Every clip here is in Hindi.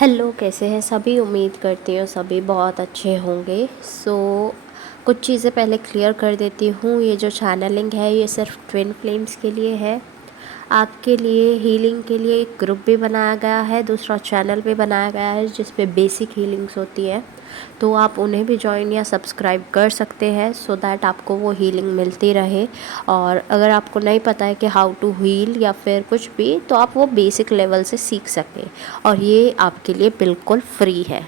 हेलो, कैसे हैं सभी। उम्मीद करती हूँ सभी बहुत अच्छे होंगे। कुछ चीज़ें पहले क्लियर कर देती हूँ। ये जो चैनलिंग है ये सिर्फ ट्विन फ्लेम्स के लिए है। आपके लिए हीलिंग के लिए एक ग्रुप भी बनाया गया है, दूसरा चैनल भी बनाया गया है जिस पे बेसिक हीलिंग्स होती है। तो आप उन्हें भी ज्वाइन या सब्सक्राइब कर सकते हैं सो दैट आपको वो हीलिंग मिलती रहे। और अगर आपको नहीं पता है कि हाउ टू हील या फिर कुछ भी, तो आप वो बेसिक लेवल से सीख सकें और ये आपके लिए बिल्कुल फ्री है।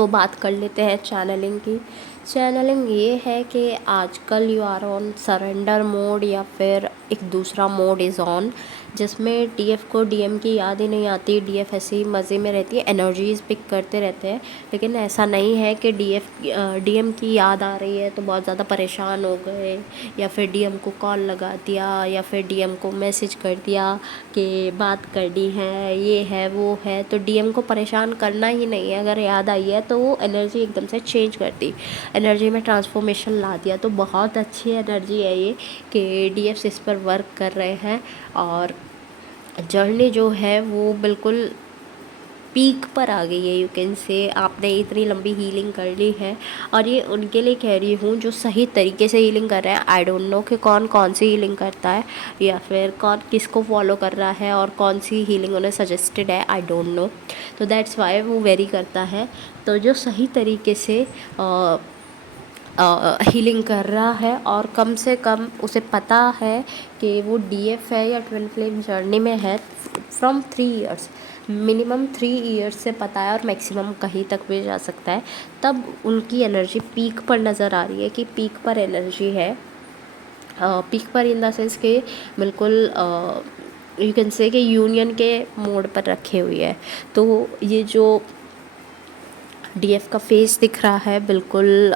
बात कर लेते हैं चैनलिंग की। चैनलिंग ये है कि आजकल you are on surrender mode या फिर एक दूसरा मोड इज़ ऑन, जिसमें डीएफ को डीएम की याद ही नहीं आती। डीएफ ऐसे ही मज़े में रहती है, एनर्जीज पिक करते रहते हैं। लेकिन ऐसा नहीं है कि डीएम की याद आ रही है तो बहुत ज़्यादा परेशान हो गए, या फिर डीएम को कॉल लगा दिया, या फिर डीएम को मैसेज कर दिया कि बात करनी है, ये है वो है। तो डीएम को परेशान करना ही नहीं है। अगर याद आई है तो वो एनर्जी एकदम से चेंज कर दी, एनर्जी में ट्रांसफॉर्मेशन ला दिया। तो बहुत अच्छी एनर्जी है ये कि डीएफ्स इस पर वर्क कर रहे हैं और जर्नी जो है वो बिल्कुल पीक पर आ गई है। यू कैन से आपने इतनी लंबी हीलिंग कर ली है और ये उनके लिए कह रही हूँ जो सही तरीके से हीलिंग कर रहे हैं। आई डोंट नो कि कौन कौन सी हीलिंग करता है या फिर कौन किसको फॉलो कर रहा है और कौन सी हीलिंग उन्हें सजेस्टेड है, आई डोंट नो। तो दैट्स वाई वो वेरी करता है। तो जो सही तरीके से हीलिंग कर रहा है और कम से कम उसे पता है कि वो डीएफ है या ट्विन फ्लेम जर्नी में है, फ्रॉम 3 इयर्स, मिनिमम 3 इयर्स से पता है और मैक्सिमम कहीं तक भी जा सकता है। तब उनकी एनर्जी पीक पर नज़र आ रही है कि पीक पर एनर्जी है। पीक पर इन द सेंस के बिल्कुल यू कैन से कि यूनियन के मोड पर रखे हुई है। तो ये जो डीएफ का फेस दिख रहा है बिल्कुल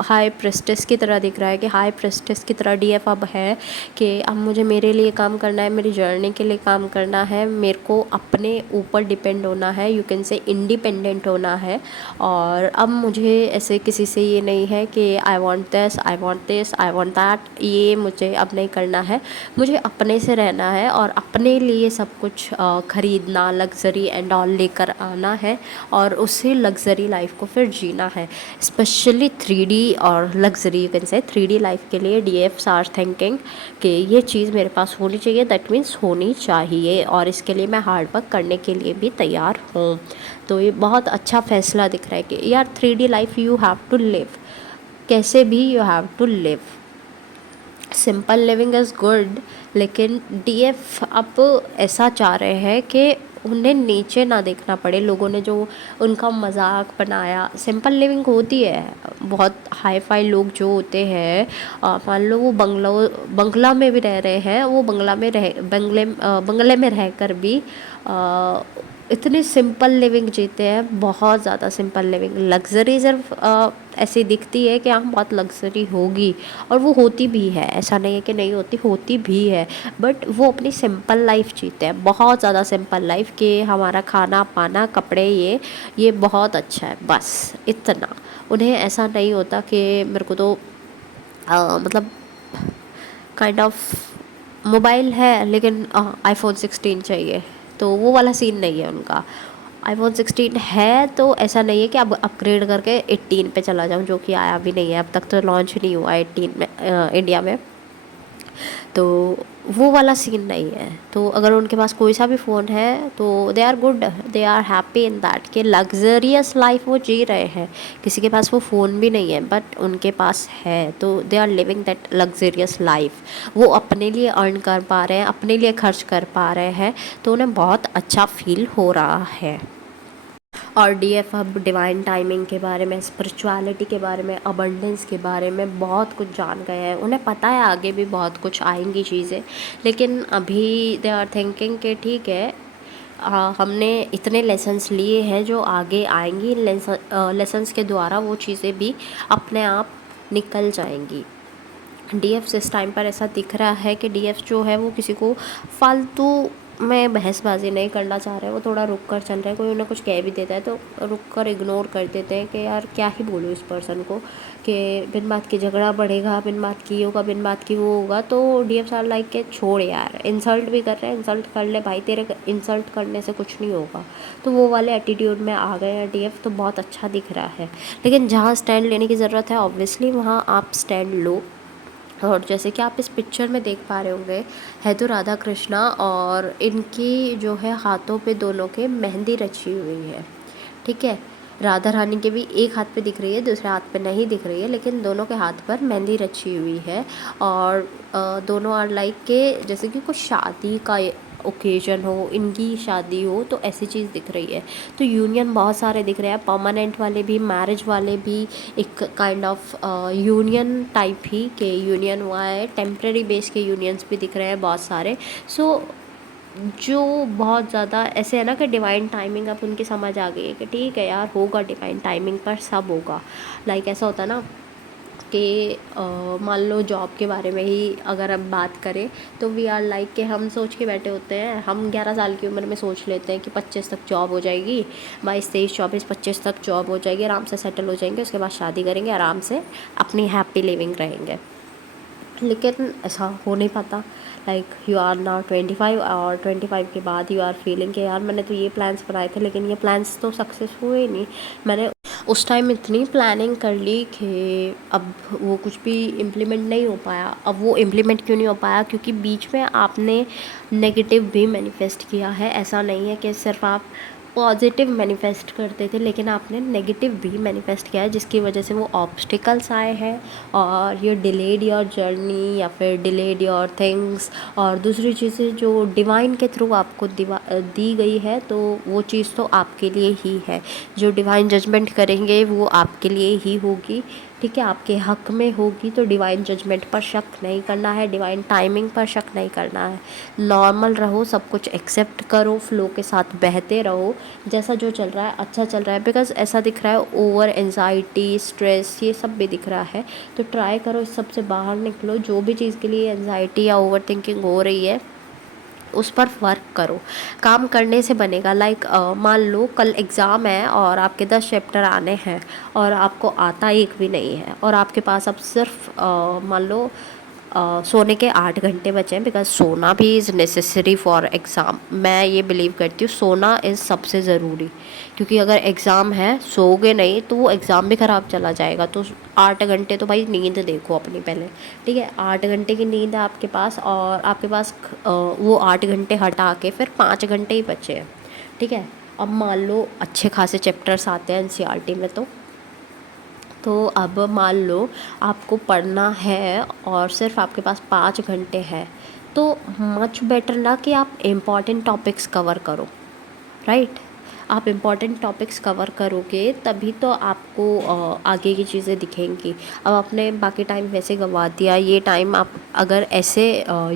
हाई प्रेस्टेस की तरह दिख रहा है कि हाई प्रेस्टेस की तरह डीएफ अब है कि अब मुझे मेरे लिए काम करना है, मेरी जर्नी के लिए काम करना है, मेरे को अपने ऊपर डिपेंड होना है, यू कैन से इंडिपेंडेंट होना है। और अब मुझे ऐसे किसी से ये नहीं है कि I want this, I want this, I want that, ये मुझे अब नहीं करना है। मुझे अपने से रहना है और अपने लिए सब कुछ ख़रीदना, लग्जरी एंड ऑल लेकर आना है और उसी लग्जरी लाइफ को फिर जीना है। स्पेशली 3D और luxury, you can say 3D life के लिए डीएफ्स आर थिंकिंग कि ये चीज़ मेरे पास होनी चाहिए, दैट मीन्स होनी चाहिए, और इसके लिए मैं हार्ड वर्क करने के लिए भी तैयार हूँ। तो ये बहुत अच्छा फैसला दिख रहा है कि यार 3D life you have to live, कैसे भी you have to live. Simple living is good, लेकिन डीएफ अब ऐसा चाह रहे हैं कि उन्हें नीचे ना देखना पड़े। लोगों ने जो उनका मजाक बनाया, सिंपल लिविंग होती है। बहुत हाई फाई लोग जो होते हैं, मान लो वो बंगला में भी रह रहे हैं, वो बंगले में रहकर भी इतनी सिंपल लिविंग जीते हैं, बहुत ज़्यादा सिंपल लिविंग। लग्जरी सिर्फ ऐसी दिखती है कि हाँ बहुत लग्जरी होगी, और वो होती भी है, ऐसा नहीं है कि नहीं होती, होती भी है। बट वो अपनी सिंपल लाइफ जीते हैं, बहुत ज़्यादा सिंपल लाइफ कि हमारा खाना पाना कपड़े ये बहुत अच्छा है, बस इतना। उन्हें ऐसा नहीं होता कि मेरे को तो मतलब काइंड ऑफ मोबाइल है लेकिन आईफोन 16 चाहिए, तो वो वाला सीन नहीं है उनका। आईफोन 16 है तो ऐसा नहीं है कि अब अपग्रेड करके 18 पे चला जाऊँ, जो कि आया भी नहीं है अब तक, तो लॉन्च नहीं हुआ 18 में इंडिया में। तो वो वाला सीन नहीं है। तो अगर उनके पास कोई सा भी फ़ोन है तो they are good, they are happy in that कि लग्जरियस लाइफ वो जी रहे हैं। किसी के पास वो फ़ोन भी नहीं है बट उनके पास है, तो they are living that luxurious life. वो अपने लिए अर्न कर पा रहे हैं, अपने लिए खर्च कर पा रहे हैं, तो उन्हें बहुत अच्छा फील हो रहा है। और डीएफ अब डिवाइन टाइमिंग के बारे में, स्पिरिचुअलिटी के बारे में, अबंडेंस के बारे में बहुत कुछ जान गए हैं। उन्हें पता है आगे भी बहुत कुछ आएंगी चीज़ें, लेकिन अभी दे आर थिंकिंग कि ठीक है, हमने इतने लेसन्स लिए हैं जो आगे आएंगी, लेसन्स के द्वारा वो चीज़ें भी अपने आप निकल जाएंगी। डीएफ इस टाइम पर ऐसा दिख रहा है कि डीएफ जो है वो किसी को फालतू मैं बहसबाजी नहीं करना चाह रहे, वो थोड़ा रुक कर चल रहे हैं, कोई उन्हें कुछ कह भी देता है तो रुक कर इग्नोर कर देते हैं कि यार क्या ही बोलूँ इस पर्सन को, कि बिन बात की झगड़ा बढ़ेगा, बिन बात की होगा, बिन बात की वो होगा। तो डीएफ आर लाइक के छोड़ यार, इंसल्ट भी कर रहे हैं, इंसल्ट कर ले भाई, तेरे इंसल्ट करने से कुछ नहीं होगा। तो वो वाले एटीट्यूड में आ गए हैं डीएफ, तो बहुत अच्छा दिख रहा है। लेकिन जहाँ स्टैंड लेने की ज़रूरत है ऑब्वियसली वहाँ आप स्टैंड लो। और जैसे कि आप इस पिक्चर में देख पा रहे होंगे, है तो राधा कृष्णा, और इनकी जो है हाथों पे दोनों के मेहंदी रची हुई है, ठीक है। राधा रानी के भी एक हाथ पे दिख रही है, दूसरे हाथ पे नहीं दिख रही है, लेकिन दोनों के हाथ पर मेहंदी रची हुई है। और दोनों आर लाइक के जैसे कि कुछ शादी का ओकेजन हो, इनकी शादी हो, तो ऐसी चीज़ दिख रही है। तो यूनियन बहुत सारे दिख रहे हैं, परमानेंट वाले भी, मैरिज वाले भी, एक काइंड ऑफ यूनियन टाइप ही के यूनियन हुआ है, टेम्प्रेरी बेस के यूनियंस भी दिख रहे हैं बहुत सारे। सो जो बहुत ज़्यादा ऐसे है ना कि डिवाइन टाइमिंग अब उनकी समझ आ गई है कि ठीक है यार, होगा डिवाइन टाइमिंग पर सब होगा। लाइक ऐसा होता है ना कि मान लो जॉब के बारे में ही अगर हम बात करें, तो वी आर लाइक कि हम सोच के बैठे होते हैं, हम 11 साल की उम्र में सोच लेते हैं कि 25 तक जॉब हो जाएगी, 22 23 24 25 तक जॉब हो जाएगी, आराम से सेटल हो जाएंगे, उसके बाद शादी करेंगे, आराम से अपनी हैप्पी लिविंग रहेंगे। लेकिन ऐसा हो नहीं पाता। लाइक यू आर नाउ 25, और 25 के बाद यू आर फीलिंग कि यार मैंने तो ये प्लान्स बनाए थे, लेकिन ये प्लान्स तो सक्सेस हुए ही नहीं। मैंने उस टाइम इतनी प्लानिंग कर ली कि अब वो कुछ भी इम्प्लीमेंट नहीं हो पाया। अब वो इम्प्लीमेंट क्यों नहीं हो पाया? क्योंकि बीच में आपने नेगेटिव भी मैनिफेस्ट किया है। ऐसा नहीं है कि सिर्फ आप पॉजिटिव मैनिफेस्ट करते थे, लेकिन आपने नेगेटिव भी मैनिफेस्ट किया है, जिसकी वजह से वो ऑब्स्टिकल्स आए हैं, और ये डिलेड योर जर्नी या फिर डिलेड योर थिंग्स। और दूसरी चीज़ें जो डिवाइन के थ्रू आपको दी गई है, तो वो चीज़ तो आपके लिए ही है। जो डिवाइन जजमेंट करेंगे वो आपके लिए ही होगी, ठीक है, आपके हक में होगी। तो डिवाइन जजमेंट पर शक नहीं करना है, डिवाइन टाइमिंग पर शक नहीं करना है। नॉर्मल रहो, सब कुछ एक्सेप्ट करो, फ्लो के साथ बहते रहो, जैसा जो चल रहा है अच्छा चल रहा है। बिकॉज ऐसा दिख रहा है ओवर एंजाइटी, स्ट्रेस, ये सब भी दिख रहा है। तो ट्राई करो इस सब से बाहर निकलो। जो भी चीज़ के लिए एंजाइटी या ओवर थिंकिंग हो रही है, उस पर वर्क करो। काम करने से बनेगा। लाइक मान लो कल एग्ज़ाम है और आपके 10 चैप्टर आने हैं, और आपको आता एक भी नहीं है, और आपके पास अब सिर्फ मान लो सोने के 8 घंटे बचे हैं। बिकॉज सोना भी इज़ नेसेसरी फॉर एग्ज़ाम। मैं ये बिलीव करती हूँ सोना इज़ सबसे ज़रूरी, क्योंकि अगर एग्ज़ाम है, सोओगे नहीं तो वो एग्ज़ाम भी ख़राब चला जाएगा। तो 8 घंटे तो भाई नींद देखो अपनी पहले, ठीक है। 8 घंटे की नींद है आपके पास, और आपके पास वो 8 घंटे हटा के फिर 5 घंटे ही बचे हैं, ठीक है। अब मान लो अच्छे खासे चैप्टर्स आते हैं एनसीईआरटी में, तो अब मान लो आपको पढ़ना है और सिर्फ आपके पास 5 घंटे हैं, तो मच बेटर ना कि आप इम्पॉर्टेंट टॉपिक्स कवर करो, राइट। आप इम्पॉर्टेंट टॉपिक्स कवर करोगे तभी तो आपको आगे की चीज़ें दिखेंगी। अब आपने बाकी टाइम वैसे गंवा दिया, ये टाइम आप अगर ऐसे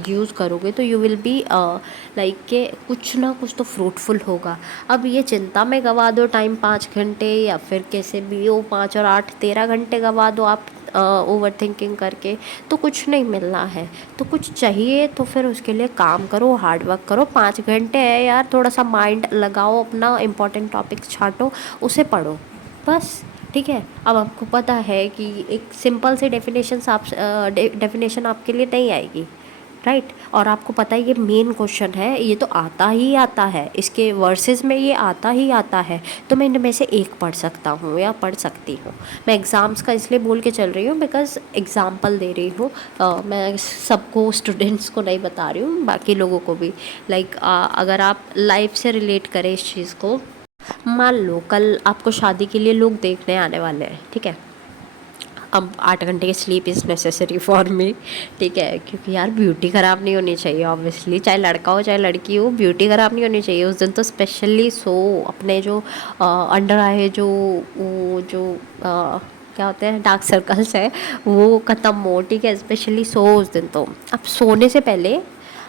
यूज़ करोगे तो यू विल बी लाइक के कुछ ना कुछ तो फ्रूटफुल होगा। अब ये चिंता में गंवा दो टाइम 5 घंटे, या फिर कैसे भी हो 5 और 8 13 घंटे गंवा दो आप ओवर थिंकिंग करके, तो कुछ नहीं मिलना है। तो कुछ चाहिए तो फिर उसके लिए काम करो, हार्ड वर्क करो। 5 घंटे है यार, थोड़ा सा माइंड लगाओ, अपना इम्पोर्टेंट टॉपिक्स छांटो, उसे पढ़ो, बस, ठीक है। अब आपको पता है कि एक सिंपल सी डेफिनेशन आपके लिए नहीं आएगी, राइट। और आपको पता है ये मेन क्वेश्चन है, ये तो आता ही आता है, इसके वर्सेस में ये आता ही आता है। तो मैं इनमें से एक पढ़ सकता हूँ या पढ़ सकती हूँ। मैं एग्ज़ाम्स का इसलिए बोल के चल रही हूँ बिकॉज़ एग्ज़ाम्पल दे रही हूँ। मैं सबको, स्टूडेंट्स को नहीं बता रही हूँ, बाकी लोगों को भी। लाइक अगर आप लाइफ से रिलेट करें इस चीज़ को, मान लो कल आपको शादी के लिए लोग देखने आने वाले हैं, ठीक है। अब 8 घंटे की sleep is necessary for me, ठीक है, क्योंकि यार ब्यूटी ख़राब नहीं होनी चाहिए ऑब्वियसली, चाहे लड़का हो चाहे लड़की हो, ब्यूटी ख़राब नहीं होनी चाहिए उस दिन। तो स्पेशली सो अपने जो अंडर आए जो वो जो क्या होते हैं डार्क सर्कल्स है, वो ख़त्म हो, ठीक है। स्पेशली सो उस दिन। तो अब सोने से पहले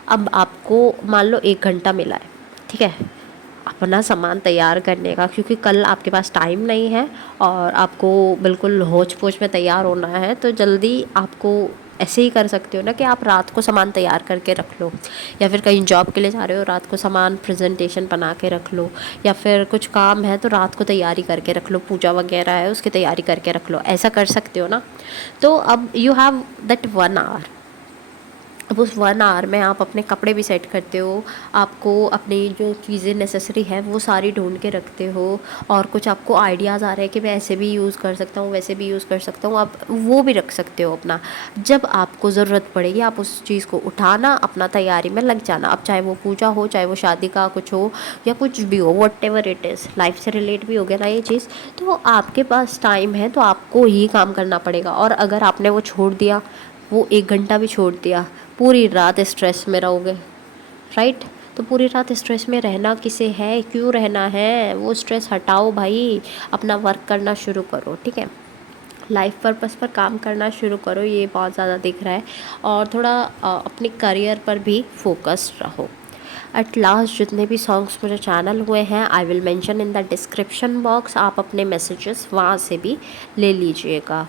अब आपको मान लो 1 घंटा मिला है, ठीक है, अपना सामान तैयार करने का, क्योंकि कल आपके पास टाइम नहीं है और आपको बिल्कुल होच पोच में तैयार होना है। तो जल्दी आपको ऐसे ही कर सकते हो ना कि आप रात को सामान तैयार करके रख लो, या फिर कहीं जॉब के लिए जा रहे हो रात को सामान प्रेजेंटेशन बना के रख लो, या फिर कुछ काम है तो रात को तैयारी करके रख लो, पूजा वगैरह है उसकी तैयारी करके रख लो, ऐसा कर सकते हो ना। तो अब यू हैव दैट 1 आवर। अब उस 1 आवर में आप अपने कपड़े भी सेट करते हो, आपको अपनी जो चीज़ें नेसेसरी है वो सारी ढूंढ के रखते हो, और कुछ आपको आइडियाज़ आ रहे हैं कि मैं ऐसे भी यूज़ कर सकता हूँ, वैसे भी यूज़ कर सकता हूँ, आप वो भी रख सकते हो अपना। जब आपको ज़रूरत पड़ेगी आप उस चीज़ को उठाना, अपना तैयारी में लग जाना। अब चाहे वो पूजा हो, चाहे वो शादी का कुछ हो, या कुछ भी हो, what ever it is, life से रिलेट भी हो गया ना ये चीज़। तो आपके पास टाइम है तो आपको ही काम करना पड़ेगा। और अगर आपने वो छोड़ दिया, वो 1 घंटा भी छोड़ दिया, पूरी रात स्ट्रेस में रहोगे, राइट। तो पूरी रात स्ट्रेस में रहना किसे है, क्यों रहना है? वो स्ट्रेस हटाओ भाई, अपना वर्क करना शुरू करो, ठीक है। लाइफ पर्पस पर काम करना शुरू करो, ये बहुत ज़्यादा दिख रहा है। और थोड़ा अपने करियर पर भी फोकस्ड रहो। एट लास्ट जितने भी सॉन्ग्स मुझे चैनल हुए हैं I will mention in the description box, आप अपने मैसेजेस वहाँ से भी ले लीजिएगा।